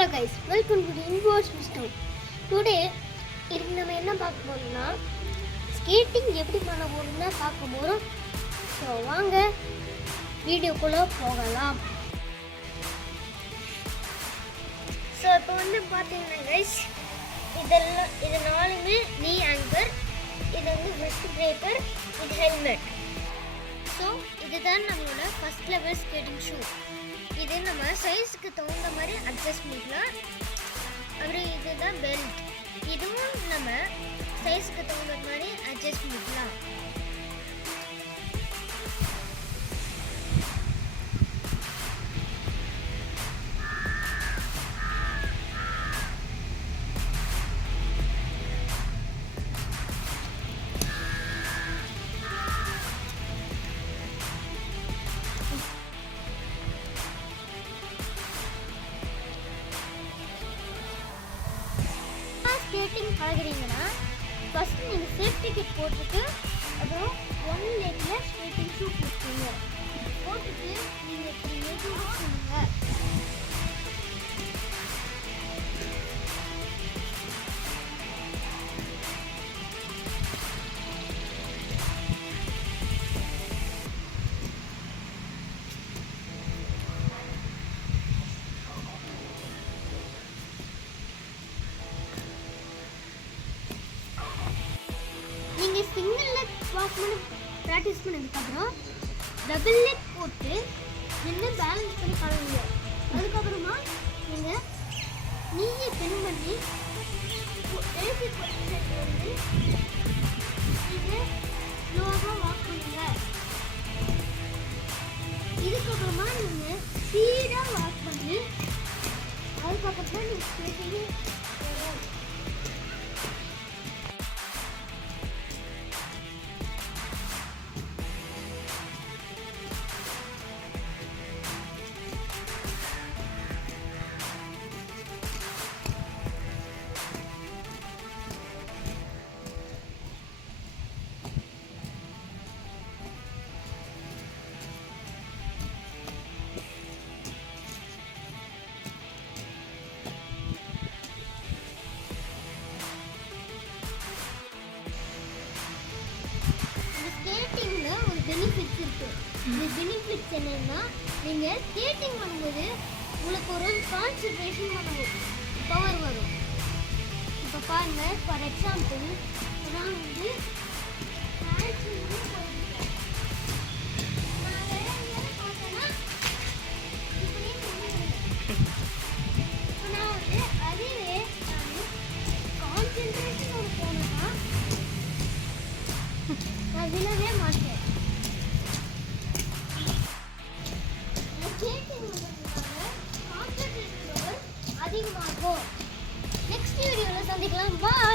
Hello guys, welcome to the Inverse Wisdom. Today இதுக்கு நம்ம என்ன பார்க்க போறோம்னா ஸ்கேட்டிங் எப்படி பண்ண போறோம்னா பார்க்க போறோம். ஸோ வாங்க வீடியோக்குள்ள போகலாம். ஸோ இப்போ வந்து பார்த்தீங்கன்னா கைஸ் இது நாலுமே நீ ஆங்கர், இது வந்து வெஸ்ட் பிரேக்கர், இது ஹெல்மெட். ஸோ இதுதான் நம்மளோட ஃபர்ஸ்ட் லெவல் ஸ்கேட்டிங் ஷூ. இது நம்ம சைஸ்க்கு தகுந்த மாதிரி அட்ஜஸ்ட் பண்ணிக்கலாம். அப்புறம் இதுதான் பெல்ட், இதுவும் நம்ம சைஸ்க்கு தகுந்த மாதிரி அட்ஜஸ்ட் பண்ணிக்கலாம். ஸ்கேட்டிங் பழகிறீங்கன்னா ஃபஸ்ட்டு நீங்கள் சேஃப்டி கிட் போட்டுட்டு அப்புறம் ஒன் லெக்கில் ஸ்கேட்டிங் ஷூ போட்டுருங்க. போட்டுட்டு நீங்கள் இப்படி மெதுவாக பண்ணுங்க. நீங்கள் சிங்கிள் லெக் வாக் பண்ணி ப்ராக்டிஸ் பண்ணதுக்கப்புறம் டபுள் லெக் போட்டு நின்று பேலன்ஸ் பண்ணி பழகுங்க. அதுக்கப்புறமா நீங்கள் நீயே பென் பண்ணி பேசிக் பொசிஷன் வந்து நீங்கள் ஸ்லோவாக வாக் பண்ணுங்க. இதுக்கப்புறமா நீங்கள் ஸ்பீடாக வாக் பண்ணி அதுக்கப்புறம் தான் நீங்கள் ஸ்கேட்டிங் வரும். ஸ்கேட்டிங்கில் ஒரு பெனிஃபிட்ஸ் இருக்குது. இந்த பெனிஃபிட்ஸ் என்னென்னா, நீங்கள் ஸ்கேட்டிங் பண்ணும்போது உங்களுக்கு ஒரு கான்சன்ட்ரேஷன் பண்ண பவர் வரும். இப்போ பாருங்கள், ஃபார் எக்ஸாம்பிள் நான் வந்து நான் விழவே மாட்டேன். அதிகமாகும். நெக்ஸ்ட் வீடியோவில் சந்திக்கலாம். பாய்.